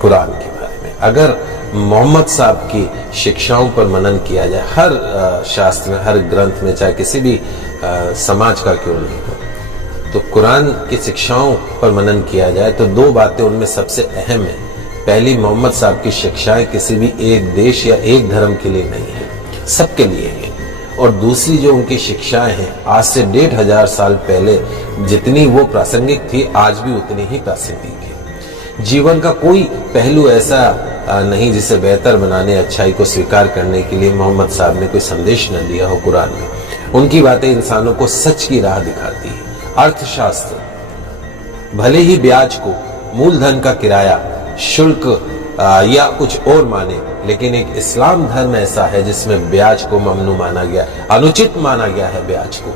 कुरान के बारे में। अगर मोहम्मद साहब की शिक्षाओं पर मनन किया जाए, हर शास्त्र में, हर ग्रंथ में, चाहे किसी भी समाज का क्यों नहीं हो, तो कुरान की शिक्षाओं पर मनन किया जाए तो दो बातें उनमें सबसे अहम है। पहली, मोहम्मद साहब की शिक्षाएं किसी भी एक देश या एक धर्म के लिए नहीं है, सबके लिए है। और दूसरी जो उनकी शिक्षाएं हैं, आज से 1500 साल पहले जितनी वो प्रासंगिक थी, आज भी उतनी ही प्रासंगिक है। जीवन का कोई पहलू ऐसा नहीं जिसे बेहतर बनाने, अच्छाई को स्वीकार करने के लिए मोहम्मद साहब ने कोई संदेश न दिया हो कुरान में। उनकी बातें इंसानों को सच की राह दिखाती है। अर्थशास्त्र भले ही ब्याज को मूलधन का किराया, शुल्क या कुछ और माने, लेकिन एक इस्लाम धर्म ऐसा है जिसमें ब्याज को ममनू माना गया, अनुचित माना गया है ब्याज को।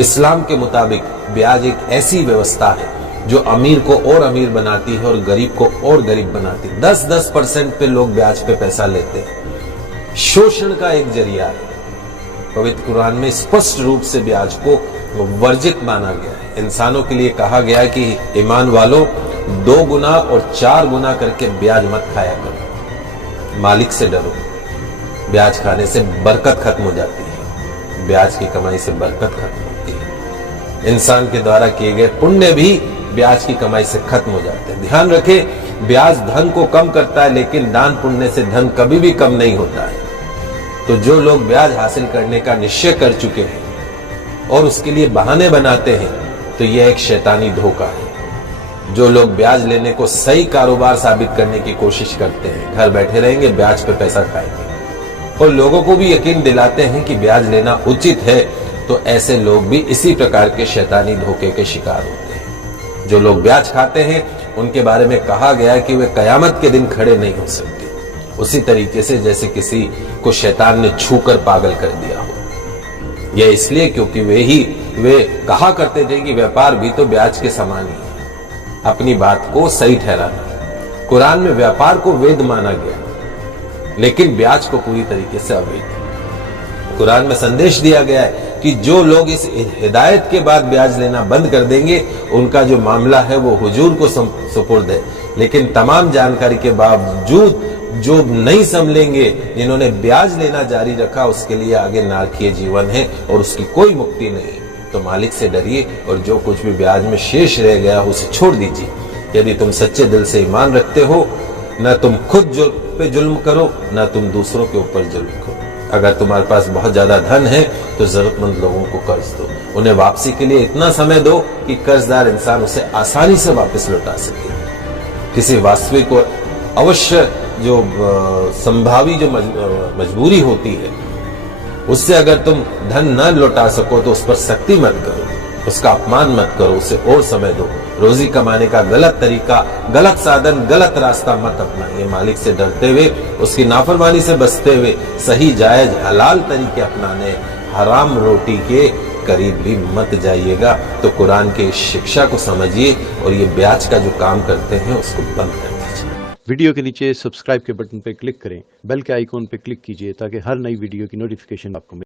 इस्लाम के मुताबिक ब्याज एक ऐसी व्यवस्था है जो अमीर को और अमीर बनाती है और गरीब को और गरीब बनाती है। 10% पे लोग ब्याज पे पैसा लेते हैं, शोषण का एक जरिया है। पवित्र कुरान में स्पष्ट रूप से ब्याज को वर्जित माना गया है। इंसानों के लिए कहा गया है कि ईमान वालों, 2 गुना और 4 गुना करके ब्याज मत खाया करो, मालिक से डरो। ब्याज खाने से बरकत खत्म हो जाती है, ब्याज की कमाई से बरकत खत्म होती है। इंसान के द्वारा किए गए पुण्य भी ब्याज की कमाई से खत्म हो जाते हैं। ध्यान रखें, ब्याज धन को कम करता है, लेकिन दान पुण्य से धन कभी भी कम नहीं होता है। तो जो लोग ब्याज हासिल करने का निश्चय कर चुके हैं और उसके लिए बहाने बनाते हैं, तो यह एक शैतानी धोखा है। जो लोग ब्याज लेने को सही कारोबार साबित करने की कोशिश करते हैं, घर बैठे रहेंगे, ब्याज पे पैसा खाएंगे और लोगों को भी यकीन दिलाते हैं कि ब्याज लेना उचित है, तो ऐसे लोग भी इसी प्रकार के शैतानी धोखे के शिकार होते हैं। जो लोग ब्याज खाते हैं, उनके बारे में कहा गया है कि वे कयामत के दिन खड़े नहीं हो सकते, उसी तरीके से जैसे किसी को शैतान ने छूकर पागल कर दिया हो। यह इसलिए क्योंकि वे कहा करते थे कि व्यापार भी तो ब्याज के समान ही है। अपनी बात को सही ठहराना। कुरान में व्यापार को वैध माना गया, लेकिन ब्याज को पूरी तरीके से अवैध। कुरान में संदेश दिया गया है कि जो लोग इस हिदायत के बाद ब्याज लेना बंद कर देंगे, उनका जो मामला है वो हुजूर को सुपुर्द है। लेकिन तमाम जानकारी के बावजूद जो नहीं संभलेंगे, जिन्होंने ब्याज लेना जारी रखा, उसके लिए आगे नारकीय जीवन है और उसकी कोई मुक्ति नहीं। तो मालिक से डरिए और जो कुछ भी ब्याज में शेष रह गया हो उसे छोड़ दीजिए। यदि तुम सच्चे दिल से ईमान रखते हो, न तुम खुद पे जुल्म करो, न तुम दूसरों के ऊपर जुल्म करो। अगर तुम्हारे पास बहुत ज्यादा धन है तो जरूरतमंद लोगों को कर्ज दो, उन्हें वापसी के लिए इतना समय दो कि कर्जदार इंसान उसे आसानी से वापस लौटा सके। किसी वास्तविक और अवश्य जो संभावी जो मजबूरी होती है, उससे अगर तुम धन न लौटा सको तो उस पर सख्ती मत करो, उसका अपमान मत करो, उसे और समय दो। रोजी कमाने का गलत तरीका, गलत साधन, गलत रास्ता मत अपनाइए। मालिक से डरते हुए, उसकी नाफरमानी से बचते हुए सही जायज हलाल तरीके अपनाने, हराम रोटी के करीब भी मत जाइएगा। तो कुरान के इस शिक्षा को समझिए और ये ब्याज का जो काम करते हैं उसको बंद कर दीजिए। वीडियो के नीचे सब्सक्राइब के बटन पर क्लिक करें, बेल के आइकॉन पर क्लिक कीजिए ताकि हर नई वीडियो की नोटिफिकेशन आपको मिले।